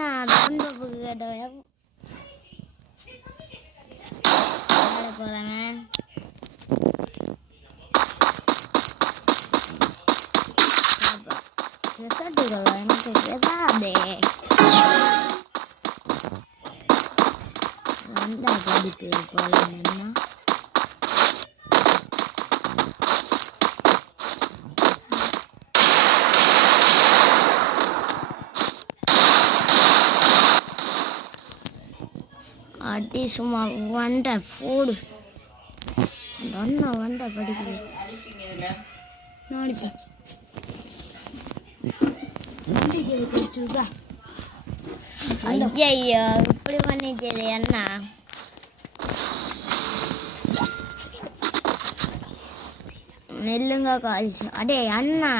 என்ன நண்பப்பு கேட்டவையா போறானே எனக்கு எதாதே வந்தா படிப்பு போல என்ன அடி சும்மா வண்டை போடு அந்த அண்ணா வண்டை படிக்குது நாளைக்கு ஐயோ இப்படி பண்ணிச்சது அண்ணா நெல்லுங்க காய்ச்சி அடே அண்ணா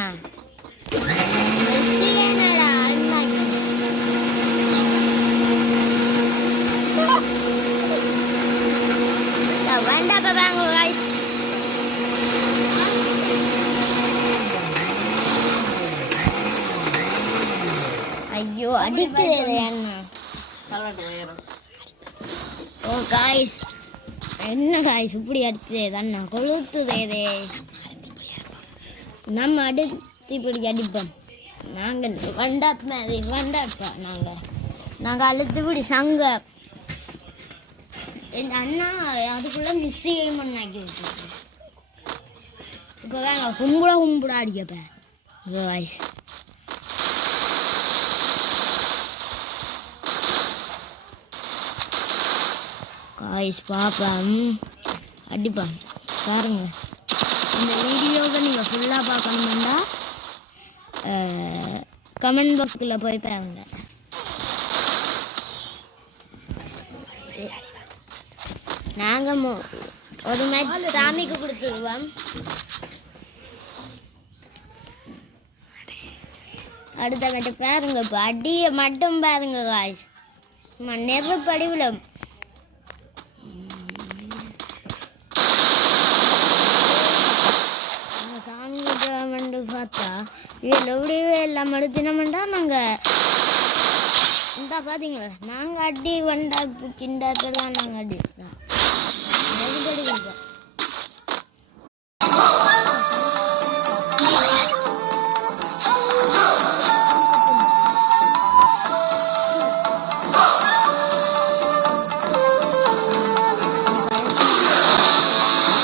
ஐயோ அடிக்குது அண்ணா ஓ காய்ஸ் என்ன காய்ஸ் இப்படி அடிச்சது அண்ணா கொளுத்துதே நம்ம அடுத்து இப்படி அடிப்போம் நாங்கள் வண்டப்பா நாங்கள் அழுத்துப்படி சங்க என் அண்ணா அதுக்குள்ள மிஸ் செய்யணும் ஆக்கி வச்சுருக்கு இப்போ வேங்க கும்புட அடிக்கப்ப வாய்ஸ் காய்ஸ் பார்ப்பேன் அடிப்பான் பாருங்க இந்த வீடியோவை நீங்கள் ஃபுல்லாக பார்க்கணுமெண்டா கமெண்ட் பாக்ஸ்குள்ளே போய் பாருங்க நாங்கள் ஒரு மேட்ச் சாமிக்கு கொடுத்துருவோம் அடுத்த மேட்ச் பாருங்க இப்போ அடியை மட்டும் பாருங்க காய்ஸ் நெருப்படி விழும் சாமி குடுறோம்னு பார்த்தா இதில் எப்படியே எல்லாம் எடுத்தினோம்டா நாங்கள் இந்த பார்த்தீங்களா நாங்கள் அடி வண்டா கிண்டாக்கெல்லாம் நாங்கள் அடி